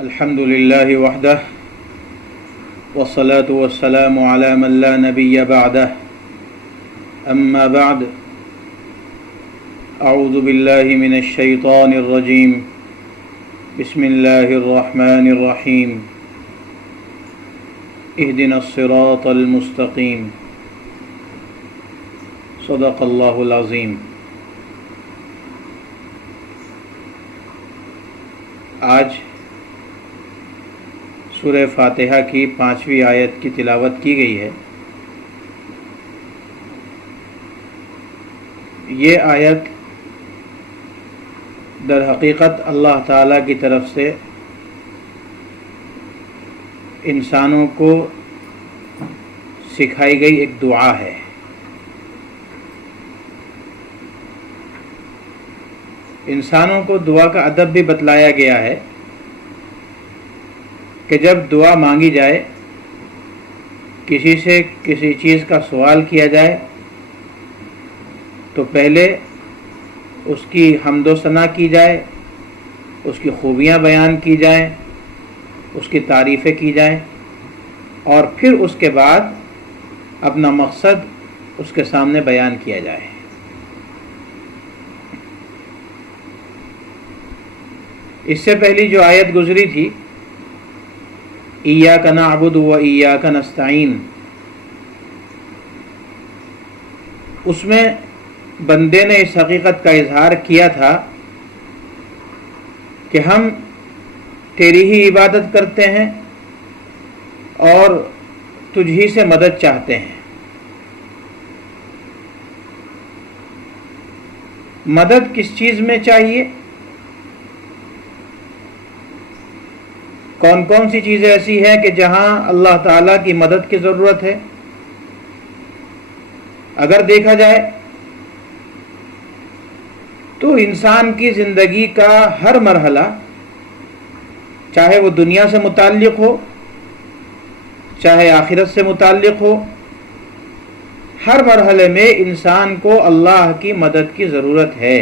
الحمد لله وحده والصلاة والسلام على من لا نبي بعده أما بعد أعوذ بالله من الشيطان الرجيم بسم الله الرحمن الرحيم اهدنا الصراط المستقيم صدق الله العظيم۔ آج سورہ فاتحہ کی 5ویں آیت کی تلاوت کی گئی ہے۔ یہ آیت در حقیقت اللہ تعالیٰ کی طرف سے انسانوں کو سکھائی گئی ایک دعا ہے۔ انسانوں کو دعا کا ادب بھی بتلایا گیا ہے کہ جب دعا مانگی جائے، کسی سے کسی چیز کا سوال کیا جائے تو پہلے اس کی حمد و ثنا کی جائے، اس کی خوبیاں بیان کی جائیں، اس کی تعریفیں کی جائیں، اور پھر اس کے بعد اپنا مقصد اس کے سامنے بیان کیا جائے۔ اس سے پہلی جو آیت گزری تھی، ایاک نعبد و ایاک نستعین، اس میں بندے نے اس حقیقت کا اظہار کیا تھا کہ ہم تیری ہی عبادت کرتے ہیں اور تجھ ہی سے مدد چاہتے ہیں۔ مدد کس چیز میں چاہیے؟ کون کون سی چیزیں ایسی ہیں کہ جہاں اللہ تعالیٰ کی مدد کی ضرورت ہے؟ اگر دیکھا جائے تو انسان کی زندگی کا ہر مرحلہ، چاہے وہ دنیا سے متعلق ہو، چاہے آخرت سے متعلق ہو، ہر مرحلے میں انسان کو اللہ کی مدد کی ضرورت ہے۔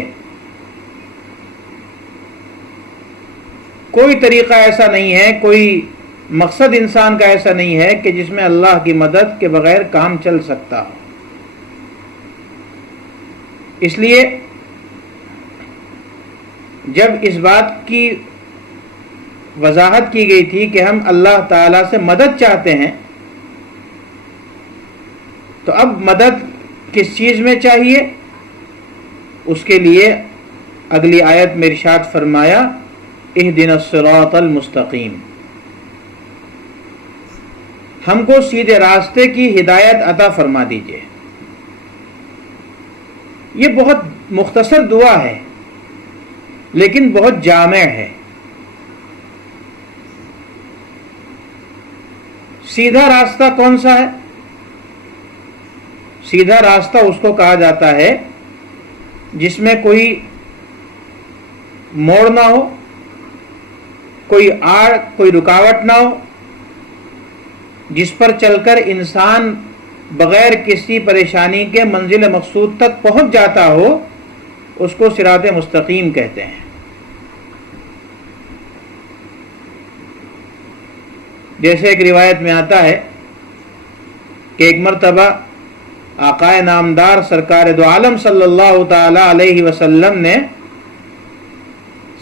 کوئی طریقہ ایسا نہیں ہے، کوئی مقصد انسان کا ایسا نہیں ہے کہ جس میں اللہ کی مدد کے بغیر کام چل سکتا ہو۔ اس لیے جب اس بات کی وضاحت کی گئی تھی کہ ہم اللہ تعالیٰ سے مدد چاہتے ہیں، تو اب مدد کس چیز میں چاہیے؟ اس کے لیے اگلی آیت میں ارشاد فرمایا، اہدنا الصراط المستقیم، ہم کو سیدھے راستے کی ہدایت عطا فرما دیجئے۔ یہ بہت مختصر دعا ہے لیکن بہت جامع ہے۔ سیدھا راستہ کون سا ہے؟ سیدھا راستہ اس کو کہا جاتا ہے جس میں کوئی موڑ نہ ہو، کوئی آڑ، کوئی رکاوٹ نہ ہو، جس پر چل کر انسان بغیر کسی پریشانی کے منزل مقصود تک پہنچ جاتا ہو، اس کو صراط مستقیم کہتے ہیں۔ جیسے ایک روایت میں آتا ہے کہ ایک مرتبہ آقائے نامدار سرکار دو عالم صلی اللہ تعالی علیہ وسلم نے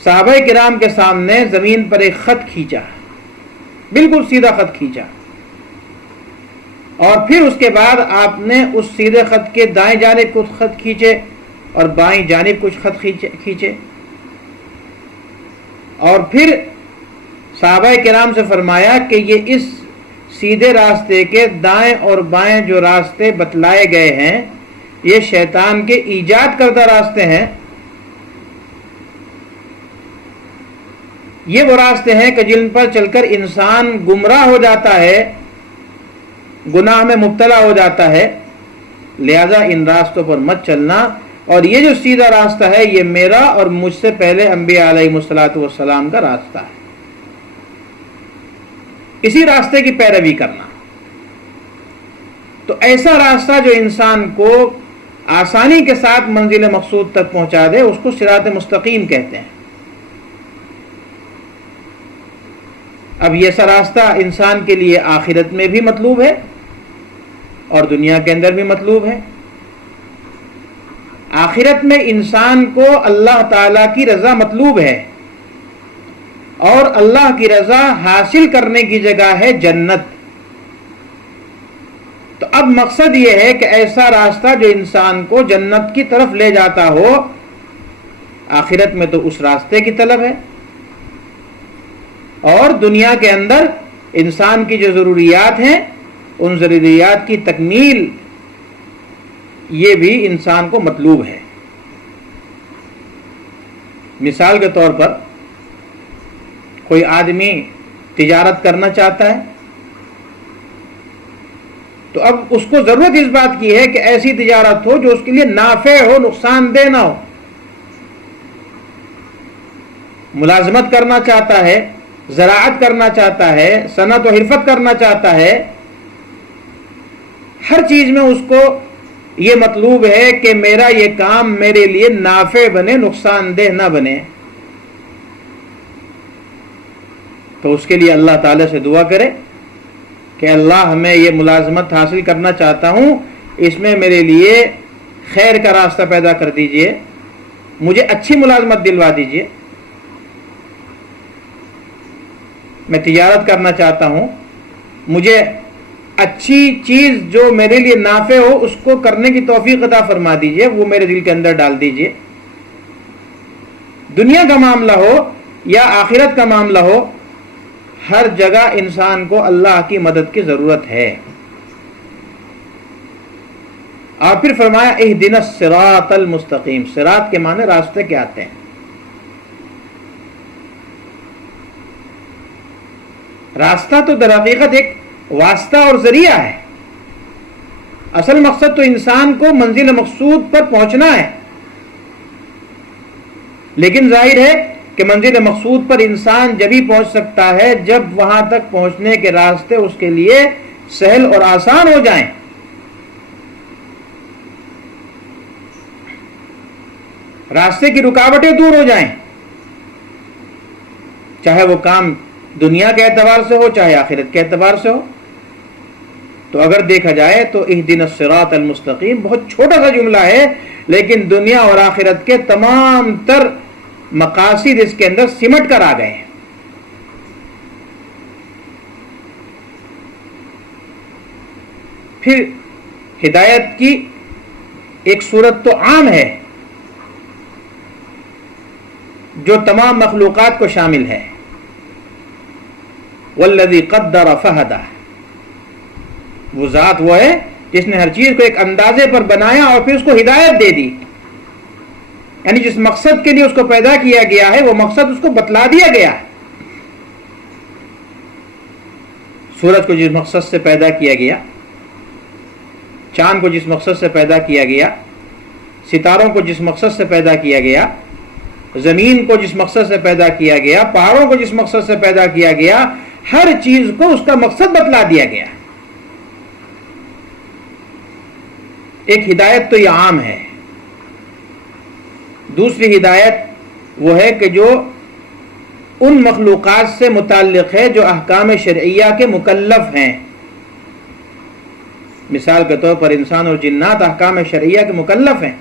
صحابہ کرام کے سامنے زمین پر ایک خط کھینچا، بالکل سیدھا خط کھینچا، اور پھر اس کے بعد آپ نے اس سیدھے خط کے دائیں جانب کچھ خط کھینچے اور بائیں جانب کچھ خط کھینچے، اور پھر صحابہ کرام سے فرمایا کہ یہ اس سیدھے راستے کے دائیں اور بائیں جو راستے بتلائے گئے ہیں، یہ شیطان کے ایجاد کردہ راستے ہیں۔ یہ وہ راستے ہیں کہ جن پر چل کر انسان گمراہ ہو جاتا ہے، گناہ میں مبتلا ہو جاتا ہے، لہذا ان راستوں پر مت چلنا، اور یہ جو سیدھا راستہ ہے یہ میرا اور مجھ سے پہلے انبیاء علیہ الصلوۃ والسلام کا راستہ ہے، اسی راستے کی پیروی کرنا۔ تو ایسا راستہ جو انسان کو آسانی کے ساتھ منزل مقصود تک پہنچا دے، اس کو صراط مستقیم کہتے ہیں۔ اب یہ سا راستہ انسان کے لیے آخرت میں بھی مطلوب ہے اور دنیا کے اندر بھی مطلوب ہے۔ آخرت میں انسان کو اللہ تعالیٰ کی رضا مطلوب ہے اور اللہ کی رضا حاصل کرنے کی جگہ ہے جنت۔ تو اب مقصد یہ ہے کہ ایسا راستہ جو انسان کو جنت کی طرف لے جاتا ہو، آخرت میں تو اس راستے کی طلب ہے، اور دنیا کے اندر انسان کی جو ضروریات ہیں ان ضروریات کی تکمیل یہ بھی انسان کو مطلوب ہے۔ مثال کے طور پر کوئی آدمی تجارت کرنا چاہتا ہے تو اب اس کو ضرورت اس بات کی ہے کہ ایسی تجارت ہو جو اس کے لیے نافع ہو، نقصان دہ نہ ہو۔ ملازمت کرنا چاہتا ہے، زراعت کرنا چاہتا ہے، صنعت و حرفت کرنا چاہتا ہے، ہر چیز میں اس کو یہ مطلوب ہے کہ میرا یہ کام میرے لیے نافع بنے، نقصان دہ نہ بنے۔ تو اس کے لیے اللہ تعالیٰ سے دعا کرے کہ اللہ میں یہ ملازمت حاصل کرنا چاہتا ہوں، اس میں میرے لیے خیر کا راستہ پیدا کر دیجئے، مجھے اچھی ملازمت دلوا دیجئے۔ میں تجارت کرنا چاہتا ہوں، مجھے اچھی چیز جو میرے لیے نافع ہو اس کو کرنے کی توفیق عطا فرما دیجئے، وہ میرے دل کے اندر ڈال دیجئے۔ دنیا کا معاملہ ہو یا آخرت کا معاملہ ہو، ہر جگہ انسان کو اللہ کی مدد کی ضرورت ہے۔ اور پھر فرمایا اہدنا الصراط المستقیم۔ صراط کے معنی راستے کے آتے ہیں۔ راستہ تو در حقیقت ایک واسطہ اور ذریعہ ہے، اصل مقصد تو انسان کو منزل مقصود پر پہنچنا ہے، لیکن ظاہر ہے کہ منزل مقصود پر انسان جب ہی پہنچ سکتا ہے جب وہاں تک پہنچنے کے راستے اس کے لیے سہل اور آسان ہو جائیں۔ راستے کی رکاوٹیں دور ہو جائیں، چاہے وہ کام دنیا کے اعتبار سے ہو چاہے آخرت کے اعتبار سے ہو۔ تو اگر دیکھا جائے تو اہدنا الصراط المستقیم بہت چھوٹا سا جملہ ہے، لیکن دنیا اور آخرت کے تمام تر مقاصد اس کے اندر سمٹ کر آ گئے ہیں۔ پھر ہدایت کی ایک صورت تو عام ہے جو تمام مخلوقات کو شامل ہے، والذی قدر فہدہ۔ وہ ذات وہ ہے جس نے ہر چیز کو ایک اندازے پر بنایا اور پھر اس کو ہدایت دے دی، یعنی جس مقصد کے لیے اس کو پیدا کیا گیا ہے وہ مقصد اس کو بتلا دیا گیا ہے۔ سورج کو جس مقصد سے پیدا کیا گیا، چاند کو جس مقصد سے پیدا کیا گیا، ستاروں کو جس مقصد سے پیدا کیا گیا، زمین کو جس مقصد سے پیدا کیا گیا، پہاڑوں کو جس مقصد سے پیدا کیا گیا، ہر چیز کو اس کا مقصد بتلا دیا گیا۔ ایک ہدایت تو یہ عام ہے، دوسری ہدایت وہ ہے کہ جو ان مخلوقات سے متعلق ہے جو احکام شرعیہ کے مکلف ہیں۔ مثال کے طور پر انسان اور جنات احکام شرعیہ کے مکلف ہیں۔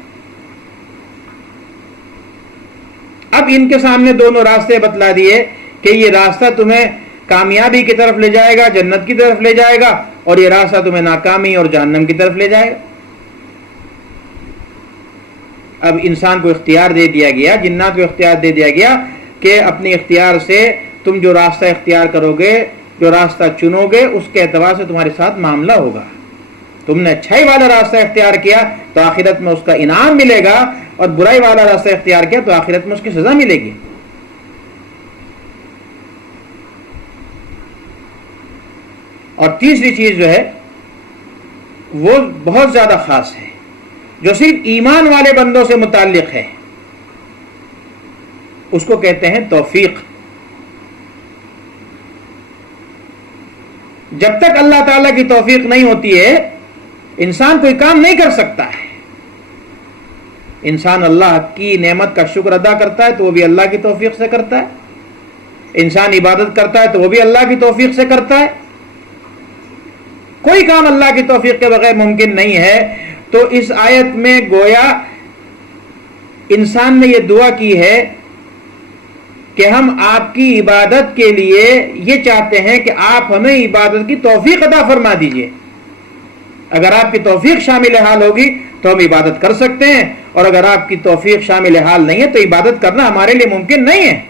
اب ان کے سامنے دونوں راستے بتلا دیے کہ یہ راستہ تمہیں کامیابی کی طرف لے جائے گا، جنت کی طرف لے جائے گا، اور یہ راستہ تمہیں ناکامی اور جہنم کی طرف لے جائے گا۔ اب انسان کو اختیار دے دیا گیا، جنات کو اختیار دے دیا گیا کہ اپنے اختیار سے تم جو راستہ اختیار کرو گے، جو راستہ چنو گے، اس کے اعتبار سے تمہارے ساتھ معاملہ ہوگا۔ تم نے اچھائی والا راستہ اختیار کیا تو آخرت میں اس کا انعام ملے گا، اور برائی والا راستہ اختیار کیا تو آخرت میں اس کی سزا ملے گی۔ اور تیسری چیز جو ہے وہ بہت زیادہ خاص ہے، جو صرف ایمان والے بندوں سے متعلق ہے، اس کو کہتے ہیں توفیق۔ جب تک اللہ تعالیٰ کی توفیق نہیں ہوتی ہے انسان کوئی کام نہیں کر سکتا ہے۔ انسان اللہ کی نعمت کا شکر ادا کرتا ہے تو وہ بھی اللہ کی توفیق سے کرتا ہے، انسان عبادت کرتا ہے تو وہ بھی اللہ کی توفیق سے کرتا ہے، کوئی کام اللہ کی توفیق کے بغیر ممکن نہیں ہے۔ تو اس آیت میں گویا انسان نے یہ دعا کی ہے کہ ہم آپ کی عبادت کے لیے یہ چاہتے ہیں کہ آپ ہمیں عبادت کی توفیق عطا فرما دیجئے۔ اگر آپ کی توفیق شامل حال ہوگی تو ہم عبادت کر سکتے ہیں، اور اگر آپ کی توفیق شامل حال نہیں ہے تو عبادت کرنا ہمارے لیے ممکن نہیں ہے۔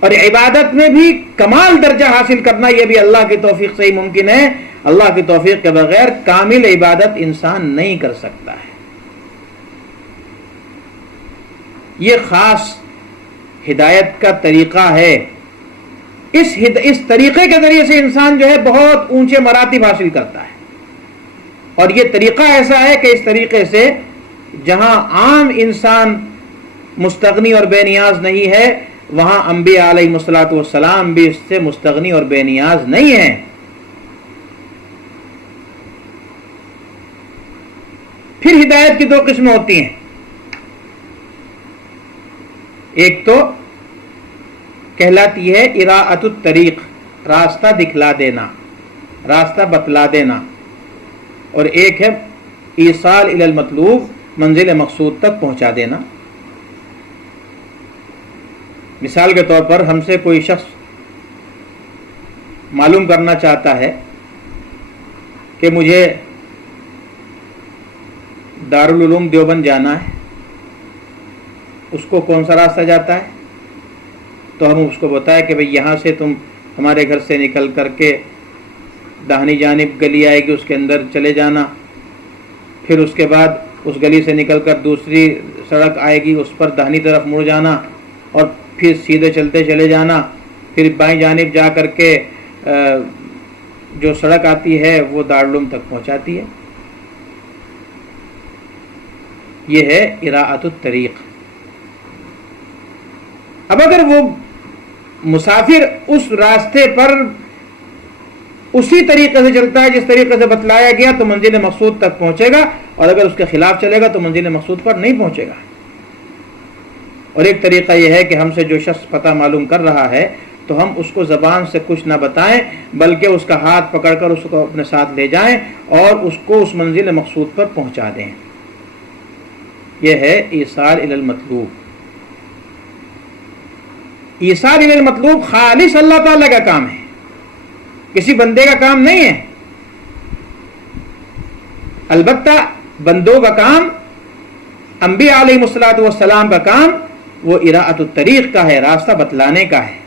اور عبادت میں بھی کمال درجہ حاصل کرنا یہ بھی اللہ کی توفیق سے ہی ممکن ہے۔ اللہ کی توفیق کے بغیر کامل عبادت انسان نہیں کر سکتا ہے۔ یہ خاص ہدایت کا طریقہ ہے۔ اس طریقے کے ذریعے سے انسان جو ہے بہت اونچے مراتب حاصل کرتا ہے، اور یہ طریقہ ایسا ہے کہ اس طریقے سے جہاں عام انسان مستغنی اور بے نیاز نہیں ہے، وہاں انبیاء علیہ الصلوۃ والسلام بھی اس سے مستغنی اور بے نیاز نہیں ہیں۔ پھر ہدایت کی دو قسمیں ہوتی ہیں، ایک تو کہلاتی ہے اراءۃ الطریق، راستہ دکھلا دینا، راستہ بتلا دینا، اور ایک ہے ایصال الی المطلوب، منزل مقصود تک پہنچا دینا۔ مثال کے طور پر ہم سے کوئی شخص معلوم کرنا چاہتا ہے کہ مجھے دارالعلوم دیوبند جانا ہے، اس کو کون سا راستہ جاتا ہے؟ تو ہم اس کو بتائیں کہ بھئی یہاں سے تم ہمارے گھر سے نکل کر کے داہنی جانب گلی آئے گی، اس کے اندر چلے جانا، پھر اس کے بعد اس گلی سے نکل کر دوسری سڑک آئے گی، اس پر داہنی طرف مڑ جانا، اور پھر سیدھے چلتے چلے جانا، پھر بائیں جانب جا کر کے جو سڑک آتی ہے وہ دارالعلوم تک پہنچاتی ہے۔ یہ ہے اراءۃ الطریق۔ اب اگر وہ مسافر اس راستے پر اسی طریقے سے چلتا ہے جس طریقے سے بتلایا گیا تو منزل مقصود تک پہنچے گا، اور اگر اس کے خلاف چلے گا تو منزل مقصود پر نہیں پہنچے گا۔ اور ایک طریقہ یہ ہے کہ ہم سے جو شخص پتہ معلوم کر رہا ہے تو ہم اس کو زبان سے کچھ نہ بتائیں، بلکہ اس کا ہاتھ پکڑ کر اس کو اپنے ساتھ لے جائیں اور اس کو اس منزل مقصود پر پہنچا دیں۔ یہ ہے ایصال الی المطلوب۔ ایصال الی المطلوب خالص اللہ تعالیٰ کا کام ہے، کسی بندے کا کام نہیں ہے۔ البتہ بندوں کا کام، انبیاء علیہ الصلوۃ والسلام کا کام وہ اراءۃ الطریق کا ہے، راستہ بتلانے کا ہے۔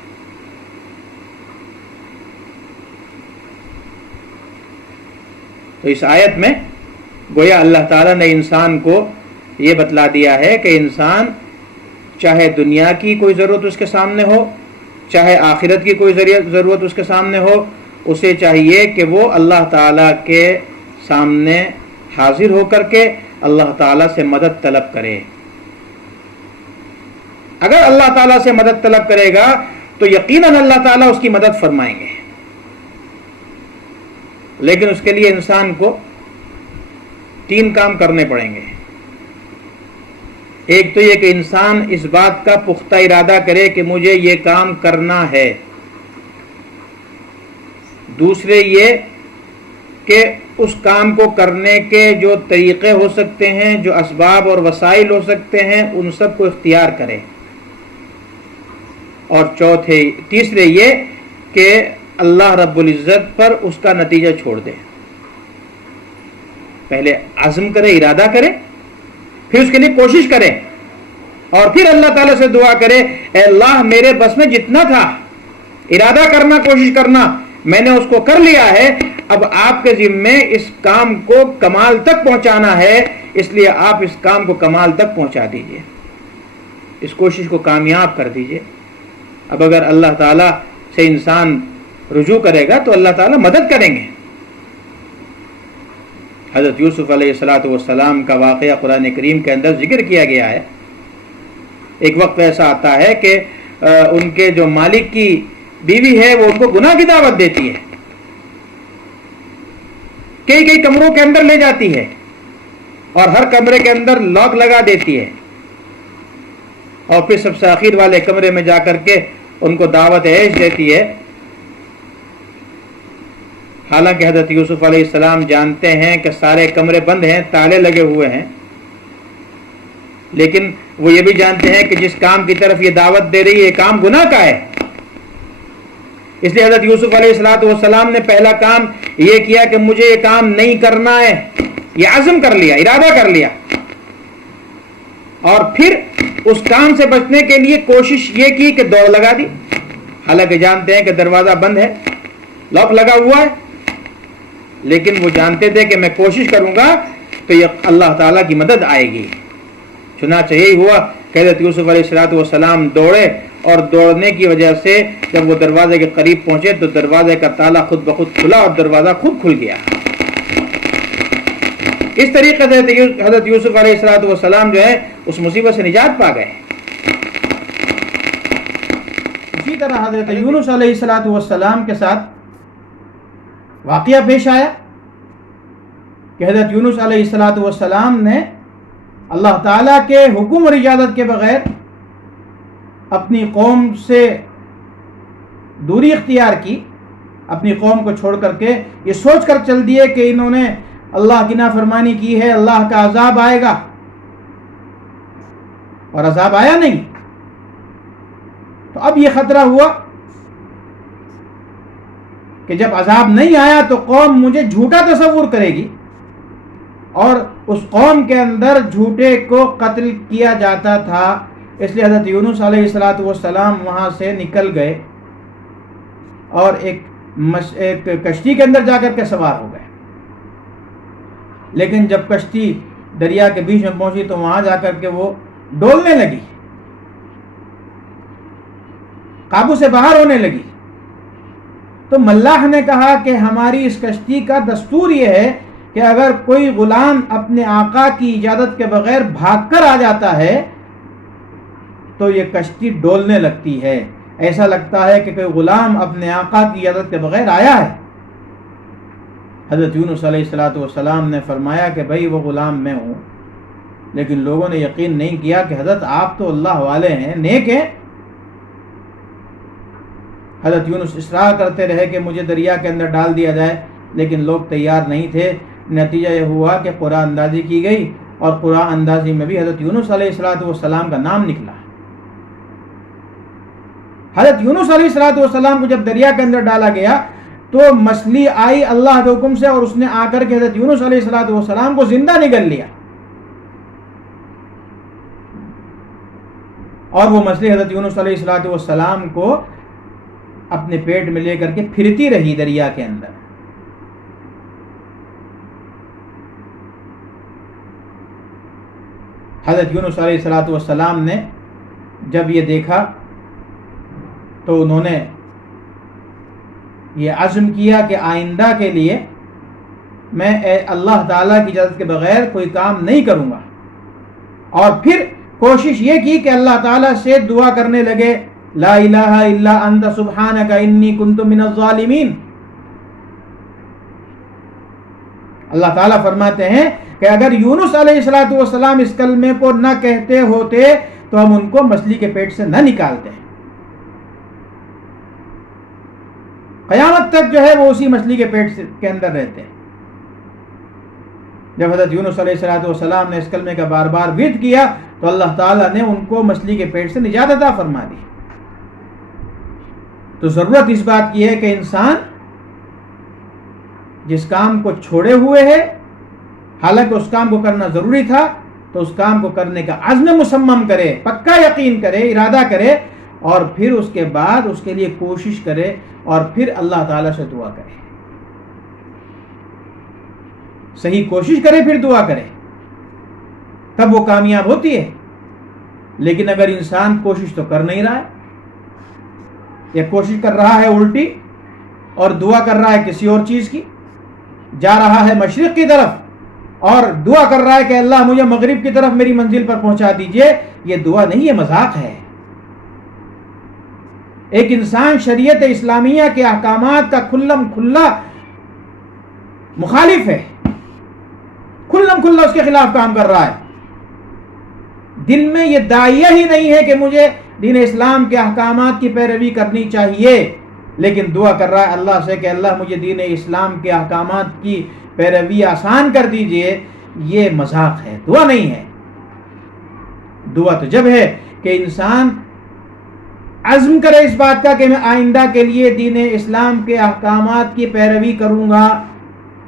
تو اس آیت میں گویا اللہ تعالیٰ نے انسان کو یہ بتلا دیا ہے کہ انسان چاہے دنیا کی کوئی ضرورت اس کے سامنے ہو، چاہے آخرت کی کوئی ضرورت اس کے سامنے ہو، اسے چاہیے کہ وہ اللہ تعالیٰ کے سامنے حاضر ہو کر کے اللہ تعالیٰ سے مدد طلب کرے۔ اگر اللہ تعالیٰ سے مدد طلب کرے گا تو یقیناً اللہ تعالیٰ اس کی مدد فرمائیں گے، لیکن اس کے لیے انسان کو 3 کام کرنے پڑیں گے۔ ایک تو یہ کہ انسان اس بات کا پختہ ارادہ کرے کہ مجھے یہ کام کرنا ہے، دوسرے یہ کہ اس کام کو کرنے کے جو طریقے ہو سکتے ہیں، جو اسباب اور وسائل ہو سکتے ہیں، ان سب کو اختیار کرے، اور تیسرے یہ کہ اللہ رب العزت پر اس کا نتیجہ چھوڑ دے۔ پہلے عزم کرے، ارادہ کرے، پھر اس کے لیے کوشش کرے، اور پھر اللہ تعالیٰ سے دعا کرے اے اللہ میرے بس میں جتنا تھا ارادہ کرنا، کوشش کرنا، میں نے اس کو کر لیا ہے، اب آپ کے ذمے اس کام کو کمال تک پہنچانا ہے، اس لیے آپ اس کام کو کمال تک پہنچا دیجئے، اس کوشش کو کامیاب کر دیجئے۔ اب اگر اللہ تعالیٰ سے انسان رجوع کرے گا تو اللہ تعالیٰ مدد کریں گے۔ حضرت یوسف علیہ السلام کا واقعہ قرآن کریم کے اندر ذکر کیا گیا ہے۔ ایک وقت ایسا آتا ہے کہ ان کے جو مالک کی بیوی ہے وہ ان کو گناہ کی دعوت دیتی ہے، کئی کمروں کے اندر لے جاتی ہے اور ہر کمرے کے اندر لاک لگا دیتی ہے، اور پھر سب سے آخر والے کمرے میں جا کر کے ان کو دعوت عیش دیتی ہے. حالانکہ حضرت یوسف علیہ السلام جانتے ہیں کہ سارے کمرے بند ہیں، تالے لگے ہوئے ہیں، لیکن وہ یہ بھی جانتے ہیں کہ جس کام کی طرف یہ دعوت دے رہی ہے یہ کام گناہ کا ہے. اس لیے حضرت یوسف علیہ السلام نے پہلا کام یہ کیا کہ مجھے یہ کام نہیں کرنا ہے، یہ عزم کر لیا، ارادہ کر لیا، اور پھر اس کام سے بچنے کے لیے کوشش یہ کی کہ دوڑ لگا دی. حالانکہ جانتے ہیں کہ دروازہ بند ہے، لاک لگا ہوا ہے، لیکن وہ جانتے تھے کہ میں کوشش کروں گا تو یہ اللہ تعالیٰ کی مدد آئے گی. چنانچہ یہی ہوا کہ حضرت یوسف علیہ السلام دوڑے، اور دوڑنے کی وجہ سے جب وہ دروازے کے قریب پہنچے تو دروازے کا تالا خود بخود کھلا اور دروازہ خود کھل گیا. اس طریقے سے حضرت یوسف علیہ السلام جو ہے اس مصیبت سے نجات پا گئے. اسی طرح حضرت یونس علیہ السلام کے ساتھ واقعہ پیش آیا کہ حضرت یونس علیہ السلام نے اللہ تعالیٰ کے حکم اور اجازت کے بغیر اپنی قوم سے دوری اختیار کی. اپنی قوم کو چھوڑ کر کے یہ سوچ کر چل دیے کہ انہوں نے اللہ کی نافرمانی کی ہے، اللہ کا عذاب آئے گا، اور عذاب آیا نہیں. تو اب یہ خطرہ ہوا کہ جب عذاب نہیں آیا تو قوم مجھے جھوٹا تصور کرے گی، اور اس قوم کے اندر جھوٹے کو قتل کیا جاتا تھا. اس لیے حضرت یونس علیہ السلام وہاں سے نکل گئے اور ایک کشتی کے اندر جا کر کے سوار ہو گئے. لیکن جب کشتی دریا کے بیچ میں پہنچی تو وہاں جا کر کے وہ ڈولنے لگی، قابو سے باہر ہونے لگی. تو ملاح نے کہا کہ ہماری اس کشتی کا دستور یہ ہے کہ اگر کوئی غلام اپنے آقا کی اجازت کے بغیر بھاگ کر آ جاتا ہے تو یہ کشتی ڈولنے لگتی ہے، ایسا لگتا ہے کہ کوئی غلام اپنے آقا کی اجازت کے بغیر آیا ہے. حضرت یونس علیہ السلام نے فرمایا کہ بھائی وہ غلام میں ہوں. لیکن لوگوں نے یقین نہیں کیا کہ حضرت آپ تو اللہ والے ہیں، نیک ہیں. حضرت یونس اصرار کرتے رہے کہ مجھے دریا کے اندر ڈال دیا جائے، لیکن لوگ تیار نہیں تھے. نتیجہ یہ ہوا کہ قرآن اندازی کی گئی، اور قرآن اندازی میں بھی حضرت یونس علیہ السلام کا نام نکلا. حضرت یونس علیہ السلام کو جب دریا کے اندر ڈالا گیا تو مچھلی آئی اللہ کے حکم سے، اور اس نے آ کر کے حضرت یونس علیہ السلام کو زندہ نگل لیا. اور وہ مچھلی حضرت یونس علیہ السلام کو اپنے پیٹ میں لے کر کے پھرتی رہی دریا کے اندر. حضرت یونس علیہ السلام نے جب یہ دیکھا تو انہوں نے یہ عزم کیا کہ آئندہ کے لیے میں اللہ تعالیٰ کی اجازت کے بغیر کوئی کام نہیں کروں گا. اور پھر کوشش یہ کی کہ اللہ تعالیٰ سے دعا کرنے لگے، لا الہ الا انت سبحانک انی کنت من الظالمین. اللہ تعالیٰ فرماتے ہیں کہ اگر یونس علیہ السلام اس کلمے کو نہ کہتے ہوتے تو ہم ان کو مچھلی کے پیٹ سے نہ نکالتے. قیامت تک جو ہے وہ اسی مچھلی کے پیٹ کے اندر رہتے ہیں. جب حضرت یونس علیہ السلام نے اس کلمے کا بار بار ورد کیا تو اللہ تعالیٰ نے ان کو مچھلی کے پیٹ سے نجات عطا فرما دی. تو ضرورت اس بات کی ہے کہ انسان جس کام کو چھوڑے ہوئے ہے، حالانکہ اس کام کو کرنا ضروری تھا، تو اس کام کو کرنے کا عزم مصمم کرے، پکا یقین کرے، ارادہ کرے، اور پھر اس کے بعد اس کے لیے کوشش کرے، اور پھر اللہ تعالیٰ سے دعا کرے. صحیح کوشش کرے پھر دعا کرے، تب وہ کامیاب ہوتی ہے. لیکن اگر انسان کوشش تو کر نہیں رہا ہے، یا کوشش کر رہا ہے الٹی اور دعا کر رہا ہے کسی اور چیز کی، جا رہا ہے مشرق کی طرف اور دعا کر رہا ہے کہ اللہ مجھے مغرب کی طرف میری منزل پر پہنچا دیجئے، یہ دعا نہیں، یہ مذاق ہے. ایک انسان شریعت اسلامیہ کے احکامات کا کھلم کھلا مخالف ہے، کھلم کھلا اس کے خلاف کام کر رہا ہے، دل میں یہ داعیہ ہی نہیں ہے کہ مجھے دین اسلام کے احکامات کی پیروی کرنی چاہیے، لیکن دعا کر رہا ہے اللہ سے کہ اللہ مجھے دین اسلام کے احکامات کی پیروی آسان کر دیجئے، یہ مذاق ہے، دعا نہیں ہے۔ دعا تو جب ہے کہ انسان عزم کرے اس بات کا کہ میں آئندہ کے لیے دین اسلام کے احکامات کی پیروی کروں گا،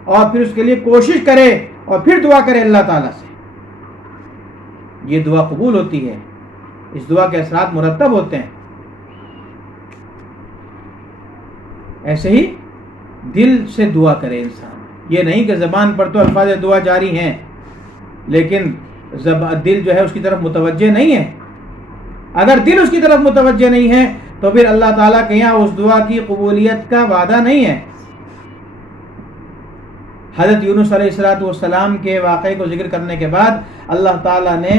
اور پھر اس کے لیے کوشش کرے اور پھر دعا کرے اللہ تعالیٰ سے، یہ دعا قبول ہوتی ہے، اس دعا کے اثرات مرتب ہوتے ہیں۔ ایسے ہی دل سے دعا کرے انسان، یہ نہیں کہ زبان پر تو الفاظ دعا جاری ہیں لیکن دل جو ہے اس کی طرف متوجہ نہیں ہے۔ اگر دل اس کی طرف متوجہ نہیں ہے تو پھر اللہ تعالیٰ کے یہاں اس دعا کی قبولیت کا وعدہ نہیں ہے۔ حضرت یونس علیہ السلام کے واقعے کو ذکر کرنے کے بعد اللہ تعالیٰ نے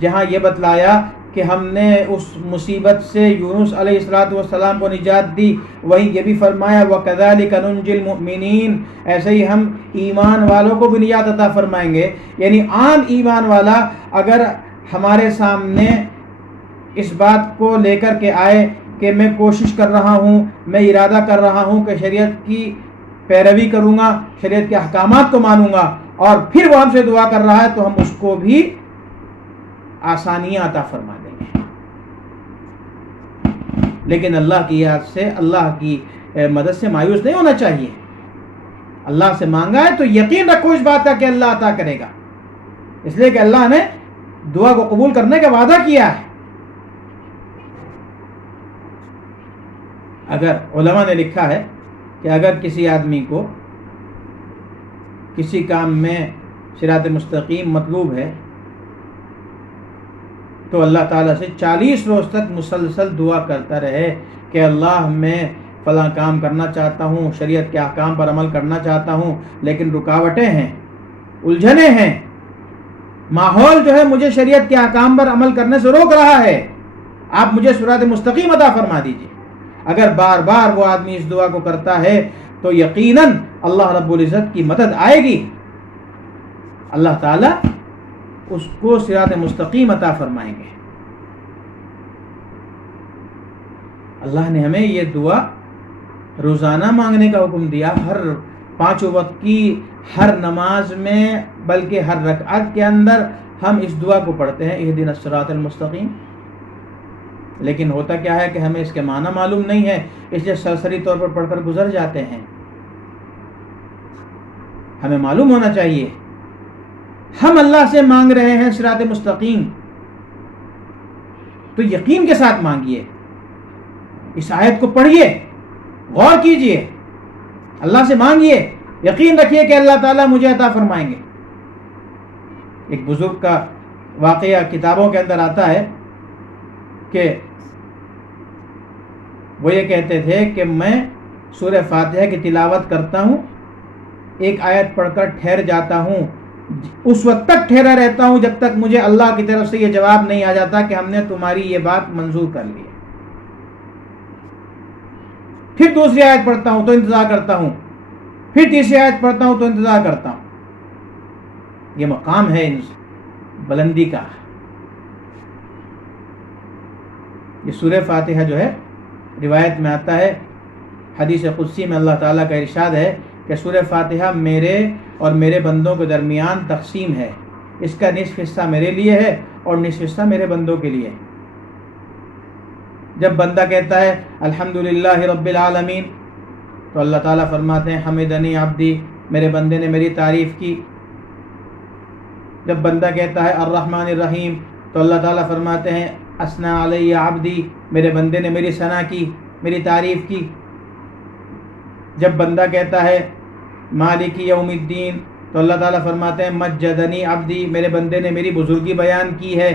جہاں یہ بتلایا کہ ہم نے اس مصیبت سے یونس علیہ السلام کو نجات دی، وہیں یہ بھی فرمایا وَكَذَلِكَ نُنْجِي الْمُؤْمِنِينَ، ایسے ہی ہم ایمان والوں کو بھی نجات عطا فرمائیں گے۔ یعنی عام ایمان والا اگر ہمارے سامنے اس بات کو لے کر کے آئے کہ میں کوشش کر رہا ہوں، میں ارادہ کر رہا ہوں کہ شریعت کی پیروی کروں گا، شریعت کے احکامات کو مانوں گا، اور پھر وہ ہم سے دعا کر رہا ہے تو ہم اس کو بھی آسانیاں عطا فرما دیں گے۔ لیکن اللہ کی یاد سے، اللہ کی مدد سے مایوس نہیں ہونا چاہیے۔ اللہ سے مانگا ہے تو یقین رکھو اس بات کا کہ اللہ عطا کرے گا، اس لیے کہ اللہ نے دعا کو قبول کرنے کا وعدہ کیا ہے۔ اگر علماء نے لکھا ہے کہ اگر کسی آدمی کو کسی کام میں صراط مستقیم مطلوب ہے تو اللہ تعالیٰ سے 40 روز تک مسلسل دعا کرتا رہے کہ اللہ میں فلاں کام کرنا چاہتا ہوں، شریعت کے احکام پر عمل کرنا چاہتا ہوں، لیکن رکاوٹیں ہیں، الجھنیں ہیں، ماحول جو ہے مجھے شریعت کے احکام پر عمل کرنے سے روک رہا ہے، آپ مجھے صراط مستقیم عطا فرما دیجیے۔ اگر بار بار وہ آدمی اس دعا کو کرتا ہے تو یقیناً اللہ رب العزت کی مدد آئے گی، اللہ تعالیٰ اس کو صراط مستقیم عطا فرمائیں گے۔ اللہ نے ہمیں یہ دعا روزانہ مانگنے کا حکم دیا، ہر 5 وقت کی ہر نماز میں، بلکہ ہر رکعت کے اندر ہم اس دعا کو پڑھتے ہیں، اہدنا الصراط المستقیم۔ لیکن ہوتا کیا ہے کہ ہمیں اس کے معنی معلوم نہیں ہے، اس لیے سرسری طور پر پڑھ کر گزر جاتے ہیں۔ ہمیں معلوم ہونا چاہیے ہم اللہ سے مانگ رہے ہیں صراط مستقیم، تو یقین کے ساتھ مانگیے، اس آیت کو پڑھیے، غور کیجئے، اللہ سے مانگیے، یقین رکھیے کہ اللہ تعالیٰ مجھے عطا فرمائیں گے۔ ایک بزرگ کا واقعہ کتابوں کے اندر آتا ہے کہ وہ یہ کہتے تھے کہ میں سورہ فاتحہ کی تلاوت کرتا ہوں، ایک آیت پڑھ کر ٹھہر جاتا ہوں، اس وقت تک ٹھہرا رہتا ہوں جب تک مجھے اللہ کی طرف سے یہ جواب نہیں آ جاتا کہ ہم نے تمہاری یہ بات منظور کر لی ہے۔ پھر دوسری آیت پڑھتا ہوں تو انتظار کرتا ہوں، پھر تیسری آیت پڑھتا ہوں تو انتظار کرتا ہوں۔ یہ مقام ہے بلندی کا۔ یہ سورہ فاتحہ جو ہے، روایت میں آتا ہے، حدیث قدسی میں اللہ تعالیٰ کا ارشاد ہے کہ سورہ فاتحہ میرے اور میرے بندوں کے درمیان تقسیم ہے، اس کا نصف حصہ میرے لیے ہے اور نصف حصہ میرے بندوں کے لیے۔ جب بندہ کہتا ہے الحمدللہ رب العالمین تو اللہ تعالیٰ فرماتے ہیں حمدنی عبدی، میرے بندے نے میری تعریف کی۔ جب بندہ کہتا ہے الرحمن الرحیم تو اللہ تعالیٰ فرماتے ہیں اثنا علی عبدی، میرے بندے نے میری ثنا کی، میری تعریف کی۔ جب بندہ کہتا ہے مالک یوم الدین تو اللہ تعالیٰ فرماتے ہیں مجدنی عبدی، میرے بندے نے میری بزرگی بیان کی ہے۔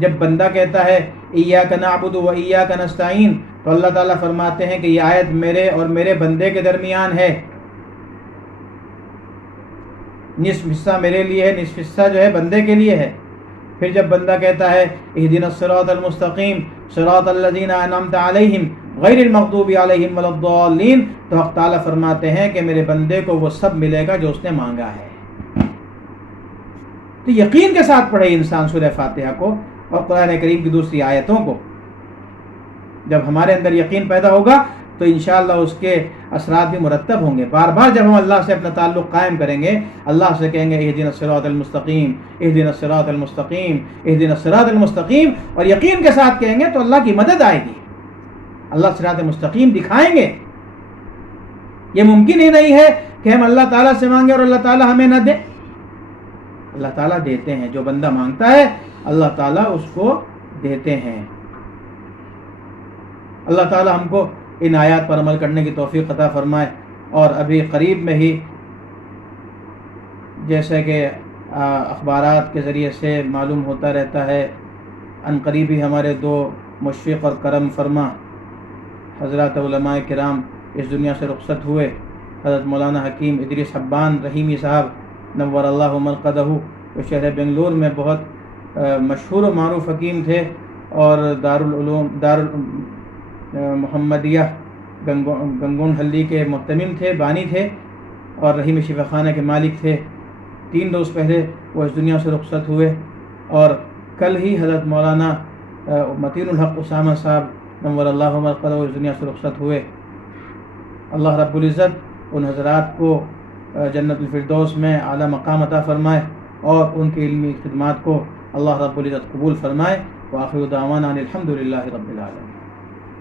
جب بندہ کہتا ہے ایاک نعبد و ایاک نستعین تو اللہ تعالیٰ فرماتے ہیں کہ یہ آیت میرے اور میرے بندے کے درمیان ہے، نصف حصہ میرے لیے ہے، نصف حصہ جو ہے بندے کے لیے ہے۔ پھر جب بندہ کہتا ہے اہدنا الصراط المستقیم صراط الذین انعمت علیہم غیر المغضوب علیہم ولا الضالین تو حق تعالیٰ فرماتے ہیں کہ میرے بندے کو وہ سب ملے گا جو اس نے مانگا ہے۔ تو یقین کے ساتھ پڑھے انسان سورہ فاتحہ کو اور قرآن کریم کی دوسری آیتوں کو. جب ہمارے اندر یقین پیدا ہوگا تو انشاءاللہ اس کے اثرات بھی مرتب ہوں گے. بار بار جب ہم اللہ سے اپنا تعلق قائم کریں گے، اللہ سے کہیں گے اہدنا الصراط المستقیم، اہدنا الصراط المستقیم، اہدنا الصراط المستقیم، اور یقین کے ساتھ کہیں گے تو اللہ کی مدد آئے گی، اللہ صراط مستقیم دکھائیں گے. یہ ممکن ہی نہیں ہے کہ ہم اللہ تعالیٰ سے مانگیں اور اللہ تعالیٰ ہمیں نہ دے. اللہ تعالیٰ دیتے ہیں، جو بندہ مانگتا ہے اللہ تعالیٰ اس کو دیتے ہیں. اللہ تعالیٰ ہم کو ان آیات پر عمل کرنے کی توفیق عطا فرمائے. اور ابھی قریب میں ہی جیسے کہ اخبارات کے ذریعے سے معلوم ہوتا رہتا ہے، ان قریب ہی ہمارے دو مشفق اور کرم فرما حضرات علماء کرام اس دنیا سے رخصت ہوئے. حضرت مولانا حکیم ادریس حبان رحیمی صاحب نور اللہ مرقدہ، جو شہر بنگلور میں بہت مشہور و معروف حکیم تھے اور دار محمدیہ گنگون حلی کے محتمم تھے، بانی تھے اور رحیم شفا خانہ کے مالک تھے. 3 روز پہلے وہ اس دنیا سے رخصت ہوئے اور کل ہی حضرت مولانا متین الحق اسامہ صاحب نور اللہ مرقدہ اس دنیا سے رخصت ہوئے. اللہ رب العزت ان حضرات کو جنت الفردوس میں اعلیٰ مقام عطا فرمائے اور ان کی علمی خدمات کو اللہ رب العزت قبول فرمائے. وآخر دعوانا الحمد للہ رب العالمین.